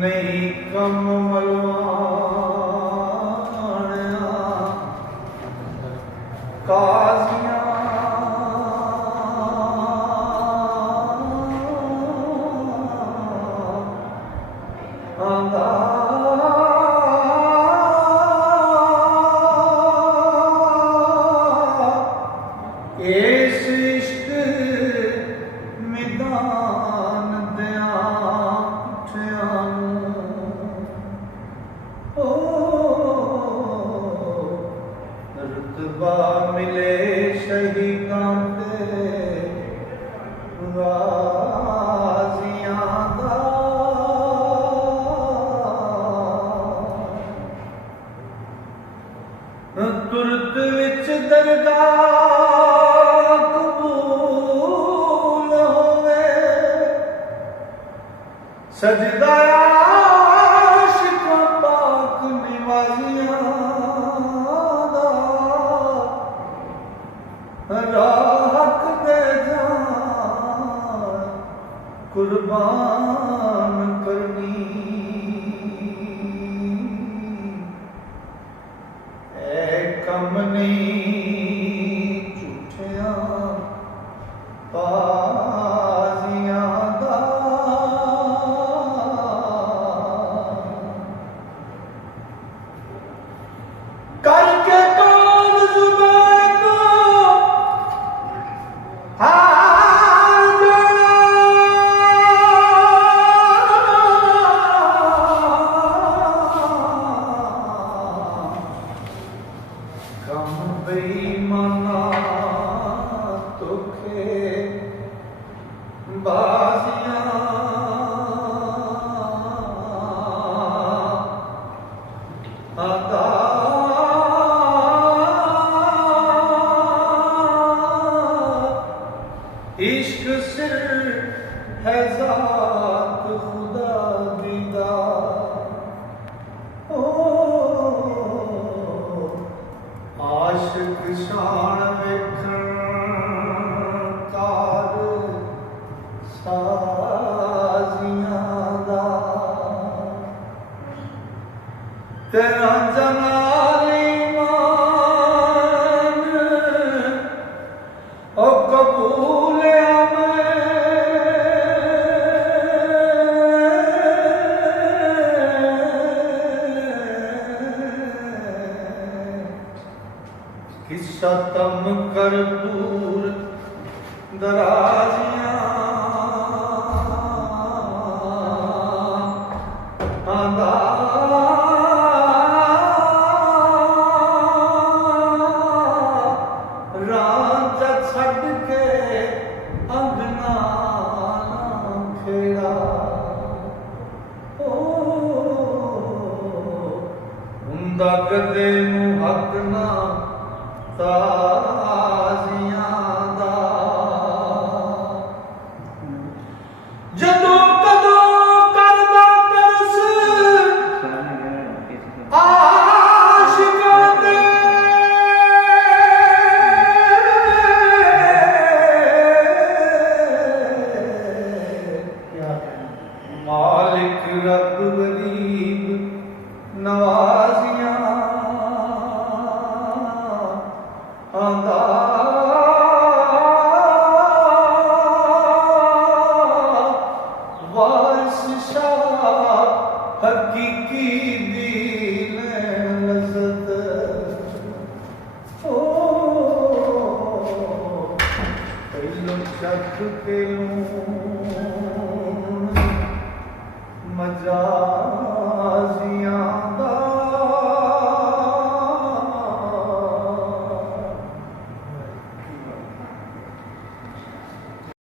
नहीं कम मलवाणिया काजियां आंदा इस इश्क मैदान दिया रुतबा मिले शहीदां ते गाज़ियां दा तुरत विच दरगाह कबूल होवे सजदा राहक दे जान कुर्बान करनी ए कम नहीं झूठिया बाजियां दा करके बेईमाना तोखे बाजियां आदा इश्क सिर है ज़ात खुदा दीदा आशिक शान वेखण कार साजियां दा तेरा जनाली मान ओ कबूल किस्सा तम कर दूर दराजियां आंदा रांझा छड़ के अंगना खेड़ा हुंदा कदे नूं हक ना ताजियां